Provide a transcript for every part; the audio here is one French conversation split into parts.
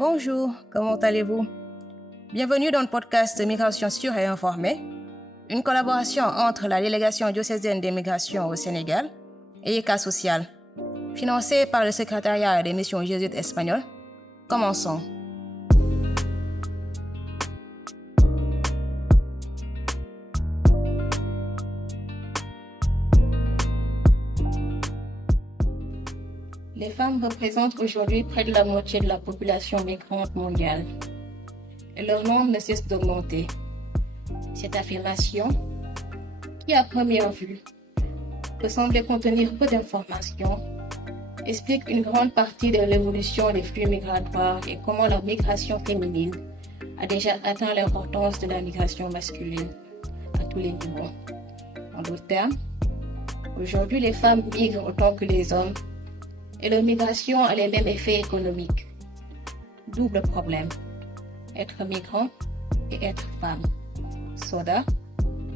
Bonjour, comment allez-vous? Bienvenue dans le podcast Migration sûre et informée, une collaboration entre la délégation diocésaine des migrations au Sénégal et ECA Social, financée par le secrétariat des missions jésuites espagnoles. Commençons. Les femmes représentent aujourd'hui près de la moitié de la population migrante mondiale et leur nombre ne cesse d'augmenter. Cette affirmation, qui à première vue peut sembler contenir peu d'informations, explique une grande partie de l'évolution des flux migratoires et comment la migration féminine a déjà atteint l'importance de la migration masculine à tous les niveaux. En d'autres termes, aujourd'hui les femmes migrent autant que les hommes et leur migration a les mêmes effets économiques. Double problème, être migrant et être femme. Soda,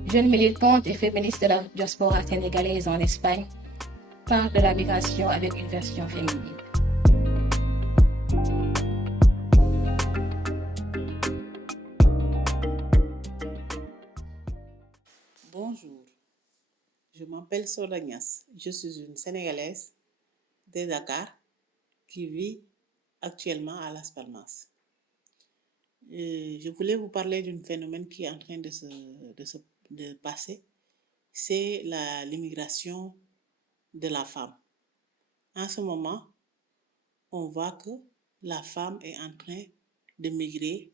jeune militante et féministe de la diaspora sénégalaise en Espagne, parle de la migration avec une version féminine. Bonjour, je m'appelle Soda Niass. Je suis une Sénégalaise de Dakar qui vit actuellement à Las Palmas. Je voulais vous parler d'un phénomène qui est en train de passer, c'est l'immigration de la femme. En ce moment, on voit que la femme est en train de migrer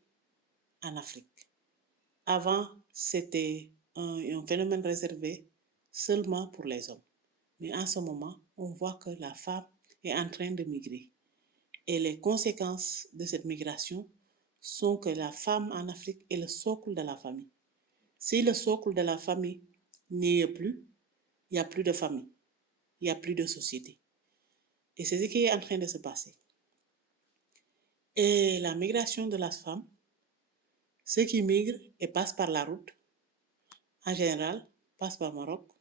en Afrique. Avant, c'était un phénomène réservé seulement pour les hommes. Mais en ce moment, on voit que la femme est en train de migrer. Et les conséquences de cette migration sont que la femme en Afrique est le socle de la famille. Si le socle de la famille n'y est plus, il n'y a plus de famille, il n'y a plus de société. Et c'est ce qui est en train de se passer. Et la migration de la femme, ceux qui migrent et passent par la route, en général, passent par le Maroc,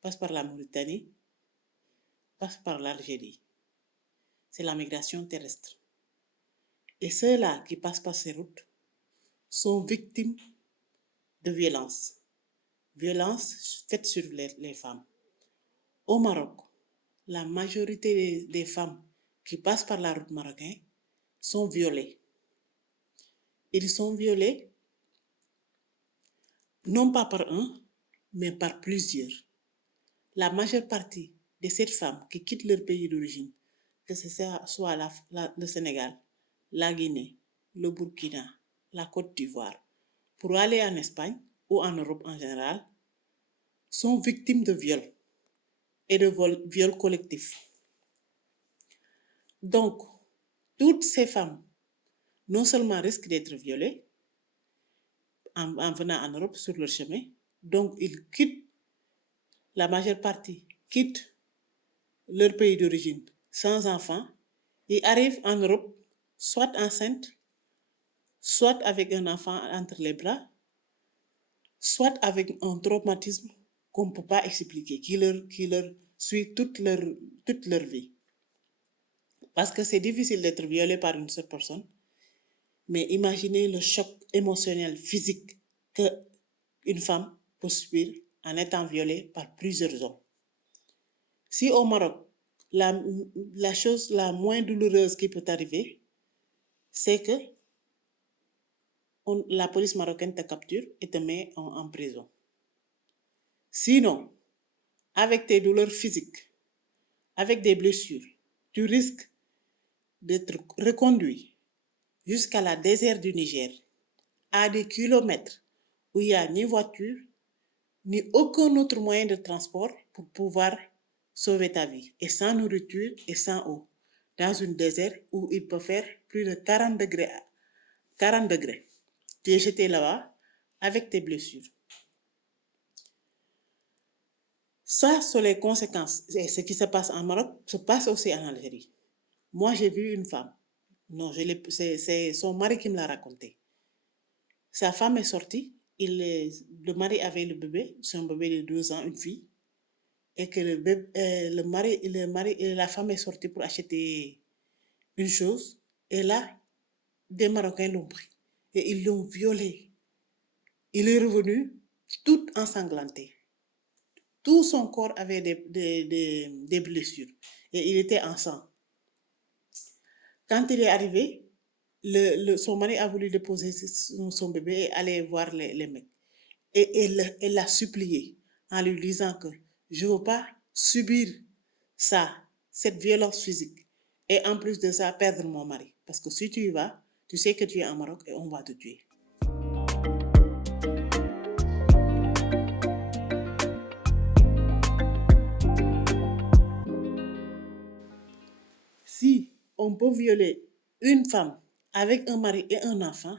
passent par la Mauritanie, passent par l'Algérie. C'est la migration terrestre. Et ceux-là qui passent par ces routes sont victimes de violences. Violences faites sur les femmes. Au Maroc, la majorité des femmes qui passent par la route marocaine sont violées. Ils sont violés non pas par un, mais par plusieurs. La majeure partie de ces femmes qui quittent leur pays d'origine, que ce soit le Sénégal, la Guinée, le Burkina, la Côte d'Ivoire, pour aller en Espagne ou en Europe en général, sont victimes de viols et de viols collectifs. Donc, toutes ces femmes, non seulement risquent d'être violées en venant en Europe sur leur chemin, donc ils quittent, la majeure partie quittent leur pays d'origine sans enfants et arrivent en Europe soit enceintes, soit avec un enfant entre les bras, soit avec un traumatisme qu'on ne peut pas expliquer, qui leur suit toute leur vie. Parce que c'est difficile d'être violé par une seule personne, mais imaginez le choc émotionnel, physique qu'une femme peut subir en étant violée par plusieurs hommes. Si au Maroc, la chose la moins douloureuse qui peut arriver, c'est que la police marocaine te capture et te met en prison. Sinon, avec tes douleurs physiques, avec des blessures, tu risques d'être reconduit jusqu'à la désert du Niger, à des kilomètres où il n'y a ni voiture, ni aucun autre moyen de transport pour pouvoir sauver ta vie, et sans nourriture et sans eau, dans un désert où il peut faire plus de 40 degrés. 40 degrés. Tu es jeté là-bas avec tes blessures. Ça, sont les conséquences. Et ce qui se passe en Maroc se passe aussi en Algérie. Moi, j'ai vu une femme. Non, c'est son mari qui me l'a raconté. Sa femme est sortie. Le mari avait le bébé, c'est un bébé de 2 ans, une fille. Et que la femme est sortie pour acheter une chose. Et là, des Marocains l'ont pris et ils l'ont violé. Il est revenu tout ensanglanté. Tout son corps avait des blessures et il était en sang. Quand il est arrivé, son mari a voulu déposer son bébé et aller voir les mecs. Et elle l'a supplié en lui disant que je ne veux pas subir ça, cette violence physique. Et en plus de ça, perdre mon mari. Parce que si tu y vas, tu sais que tu es en Maroc et on va te tuer. Si on peut violer une femme avec un mari et un enfant,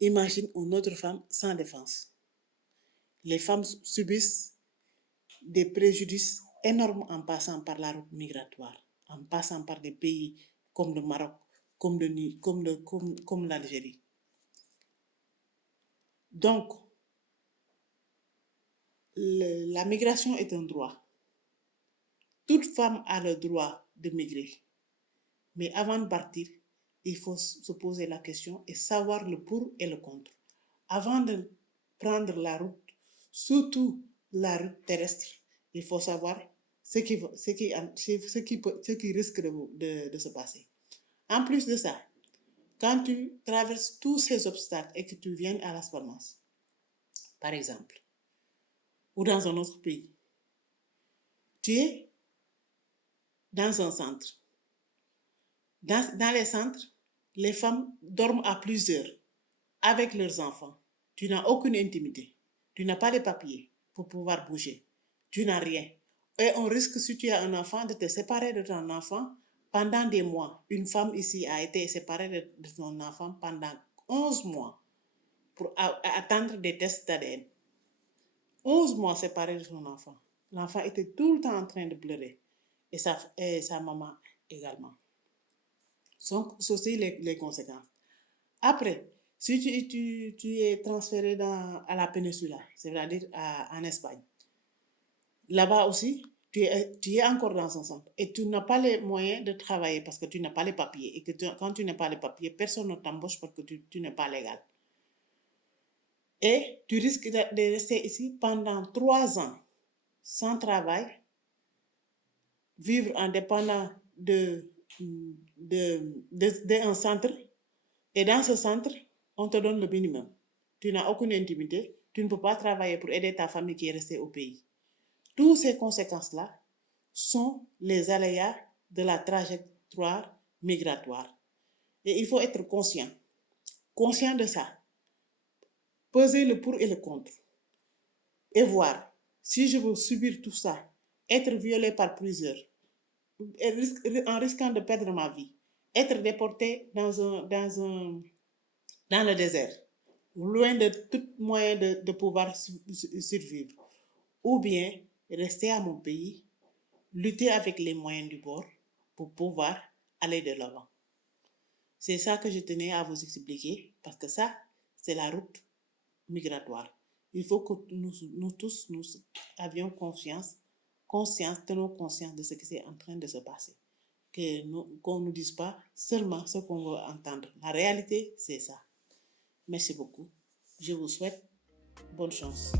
imagine une autre femme sans défense. Les femmes subissent des préjudices énormes en passant par la route migratoire, en passant par des pays comme le Maroc, comme l'Algérie. Donc, la migration est un droit. Toute femme a le droit de migrer. Mais avant de partir, il faut se poser la question et savoir le pour et le contre. Avant de prendre la route, surtout la route terrestre, il faut savoir ce qui risque de se passer. En plus de ça, quand tu traverses tous ces obstacles et que tu viens à Las Palmas, par exemple, ou dans un autre pays, tu es dans un centre. Dans les centres, les femmes dorment à plusieurs avec leurs enfants. Tu n'as aucune intimité. Tu n'as pas de papiers pour pouvoir bouger. Tu n'as rien. Et on risque, si tu as un enfant, de te séparer de ton enfant pendant des mois. Une femme ici a été séparée de son enfant pendant 11 mois pour attendre des tests d'ADN. 11 mois séparée de son enfant. L'enfant était tout le temps en train de pleurer. Et sa maman également. Sont aussi les conséquences. Après, si tu es transféré à la péninsule, c'est-à-dire en Espagne, là-bas aussi, tu es encore dans un centre et tu n'as pas les moyens de travailler parce que tu n'as pas les papiers. Et que quand tu n'as pas les papiers, personne ne t'embauche parce que tu n'es pas légal. Et tu risques de rester ici pendant 3 ans sans travail, vivre en dépendant d'un centre. Et dans ce centre, on te donne le minimum. Tu n'as aucune intimité, tu ne peux pas travailler pour aider ta famille qui est restée au pays. Toutes ces conséquences-là sont les aléas de la trajectoire migratoire. Et il faut être conscient de ça. Peser le pour et le contre. Et voir si je veux subir tout ça, être violée par plusieurs, en risquant de perdre ma vie, être déportée dans le désert, loin de tout moyen de pouvoir survivre, ou bien rester à mon pays, lutter avec les moyens du bord pour pouvoir aller de l'avant. C'est ça que je tenais à vous expliquer, parce que ça, c'est la route migratoire. Il faut que nous tous, nous avions tenons conscience de ce qui est en train de se passer. Qu'on ne nous dise pas seulement ce qu'on veut entendre. La réalité, c'est ça. Merci beaucoup. Je vous souhaite bonne chance.